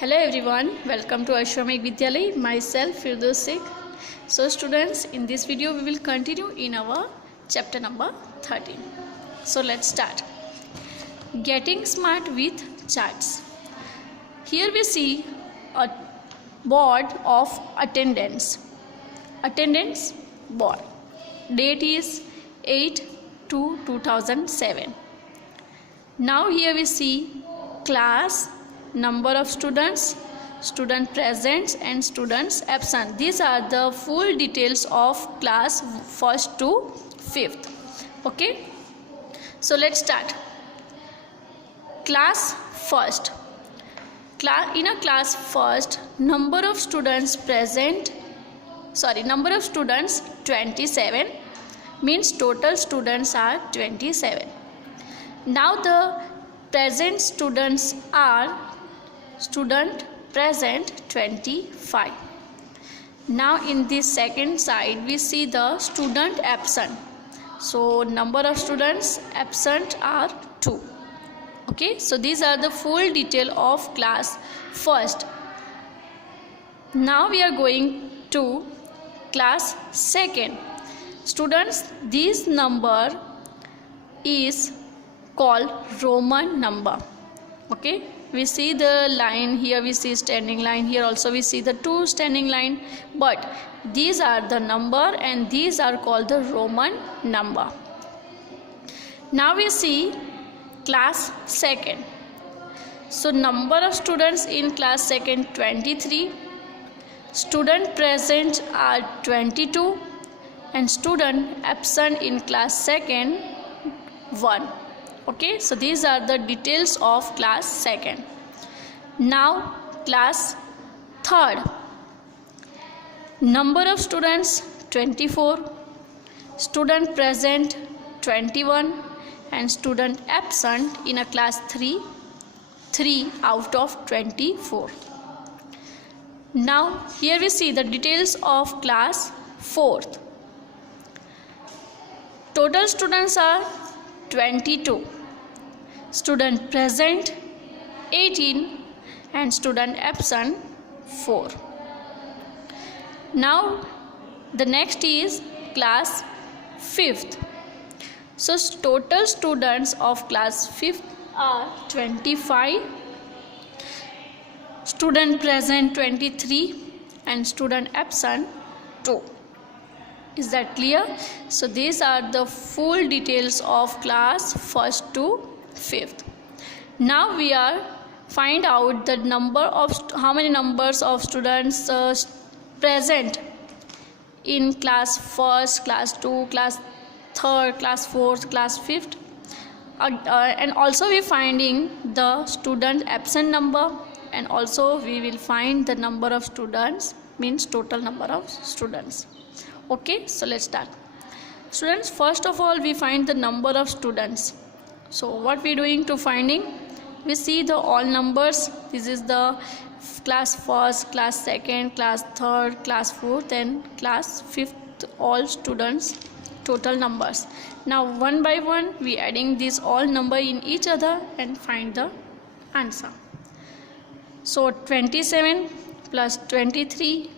Hello everyone, welcome to Ashramik Vidyalay, myself Firdaus Sheikh. So students, in this video we will continue in our chapter number 13. So let's start. Getting smart with charts. Here we see a board of attendance. Attendance board. Date is 8/2/2007. Now here we see class, number of students, student present and students absent. These are the full details of class 1st to 5th. Okay, so let's start. Class 1st. In a class 1st, number of students 27, means total students are 27. Now the present students are student present 25. Now in this second side we see the student absent. So number of students absent are 2. Okay, so these are the full detail of class 1st. Now we are going to class 2nd. Students, this number is called Roman number. Okay, we see the line here, we see standing line here, also we see the 2 standing line, but these are the number and these are called the Roman number. Now we see class 2nd. So number of students in class 2nd 23, student present are 22 and student absent in class 2nd 1. Okay, so these are the details of class 2nd. Now class 3rd. Number of students 24, student present 21 and student absent in a class 3 out of 24. Now here we see the details of class 4th. Total students are 22, student present 18 and student absent 4. Now the next is class 5th. So total students of class 5th are 25, student present 23 and student absent 2. Is that clear? So these are the full details of class 1st to 5th. Now we are find out the number of how many numbers of students present in class 1st, class 2, class 3rd, class 4th, class 5th, and also we finding the student absent number, and also we will find the number of students, means total number of students. Okay, so let's start. Students, first of all we find the number of students. So what we doing to finding? We see the all numbers. This is the class 1st, class 2nd, class 3rd, class 4th and class 5th, all students total numbers. Now one by one we adding these all number in each other and find the answer. So 27 plus 23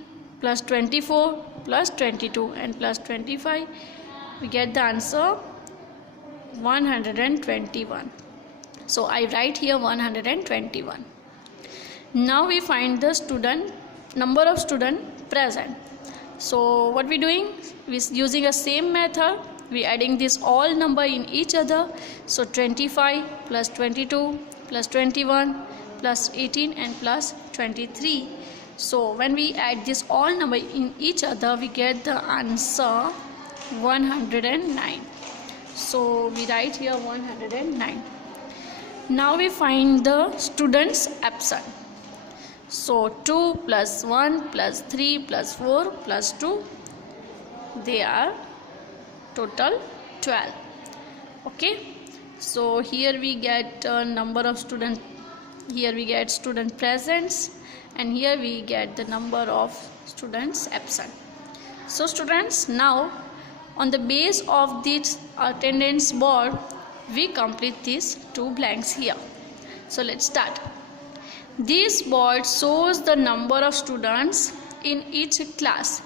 plus 24 plus 22 and plus 25, we get the answer 121. So I write here 121. Now we find the number of student present. So what we doing? We using a same method. We adding this all number in each other. So 25 plus 22 plus 21 plus 18 and plus 23. So when we add this all number in each other, we get the answer 109. So we write here 109. Now we find the students absent. So 2 plus 1 plus 3 plus 4 plus 2, they are total 12. Okay, so here we get number of students, here we get student presents, and here we get the number of students absent. So students, now on the base of this attendance board we complete these 2 blanks here. So let's start. This board shows the number of students in each class.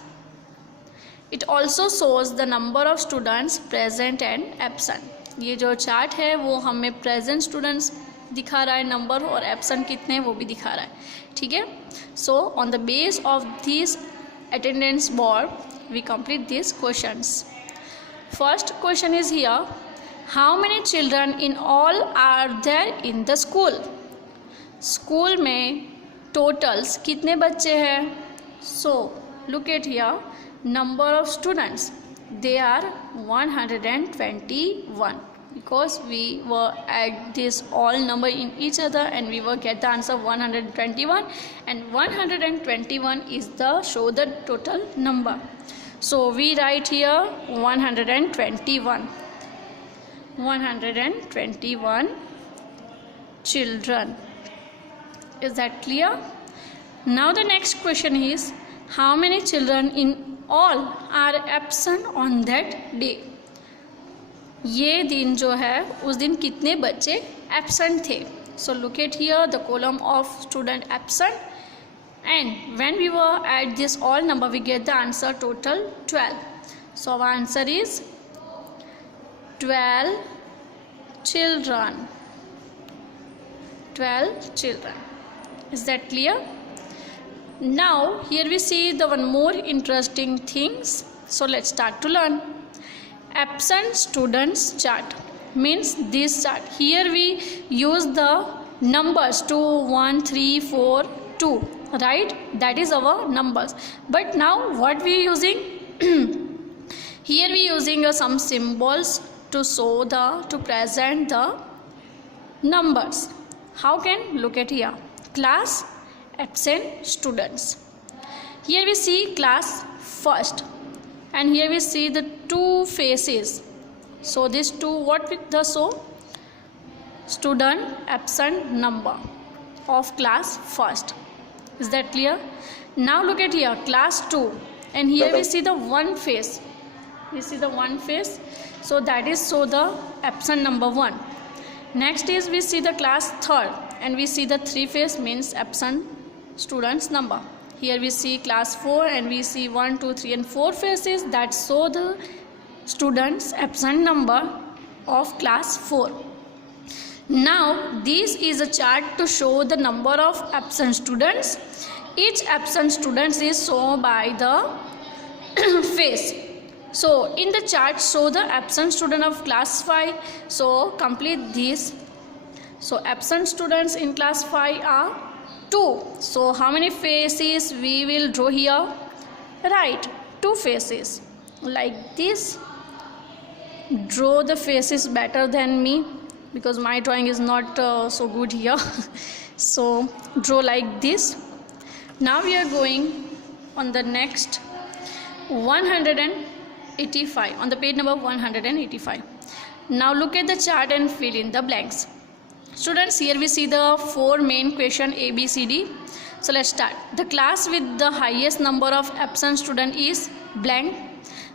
It also shows the number of students present and absent. ये जो chart है वो हमें present students दिखा रहा है number, और absent कितने हैं वो भी दिखा रहा है. ठीक है. So on the base of this attendance board we complete this questions. First question is here, how many children in all are there in the school. School में टोटल्स कितने बच्चे हैं. So look at here, number of students, they are 121, because we were add this all number in each other and we will get the answer 121, and 121 is the show the total number. So we write here 121 children. Is that clear? Now the next question is, how many children in all are absent on that day. ये दिन जो है उस दिन कितने बच्चे absent थे. So look at here the column of student absent, and when we were at this all number we get the answer total 12. So our answer is 12 children. 12 children. Is that clear? Now here we see the one more interesting things. So let's start to learn. Absent students chart means this chart. Here we use the numbers 2, 1, 3, 4, 2, right? That is our numbers. But now what we using? Here we using some symbols to show to present the numbers. How can? Look at here. Class, absent students. Here we see class first, and here we see the two faces. So this two, what with the show? Student absent number of class first. Is that clear? Now look at here, class 2, and here we see the one face. We see the one face, so that is so the absent number 1. Next is we see the class 3rd, and we see the 3 face means absent students number. Here we see class 4, and we see 1, 2, 3 and 4 faces that show the students absent number of class 4. Now this is a chart to show the number of absent students. Each absent students is shown by the face. So in the chart show the absent student of class 5. So complete this. So absent students in class 5 are 2. So how many faces we will draw here? Right, 2 faces like this. Draw the faces better than me because my drawing is not so good here. So draw like this. Now we are going on the next 185, on the page number 185. Now look at the chart and fill in the blanks. Students, here we see the 4 main question A, B, C, D. So let's start. The class with the highest number of absent student is blank.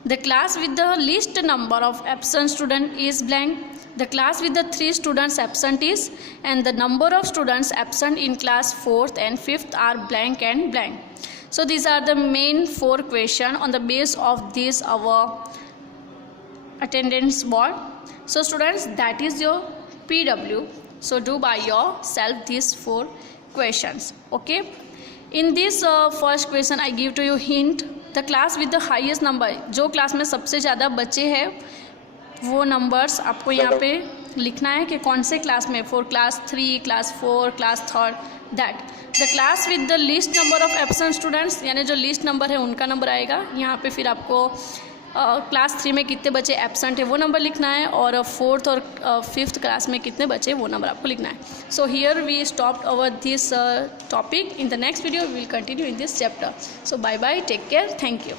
The class with the least number of absent student is blank. The class with the 3 students absent is, and the number of students absent in class 4th and 5th are blank and blank. So these are the main 4 questions on the base of this our attendance board. So students, that is your PW. So do by yourself these 4 questions. Okay. In this first question I give to you hint. The class with the highest number, जो class में सबसे ज़्यादा बच्चे हैं वो numbers आपको यहाँ पे लिखना है कि कौन से क्लास में. For class 3, class 4, class 3rd. That the class with the least number of absent students, यानी जो लीस्ट नंबर है उनका नंबर आएगा यहाँ पे. फिर आपको क्लास 3 में कितने बच्चे एब्सेंट है वो नंबर लिखना है, और 4th और 5th क्लास में कितने बच्चे वो नंबर आपको लिखना है. So here we stopped over this topic. In the next video we will continue in this chapter. So bye bye, take care, thank you.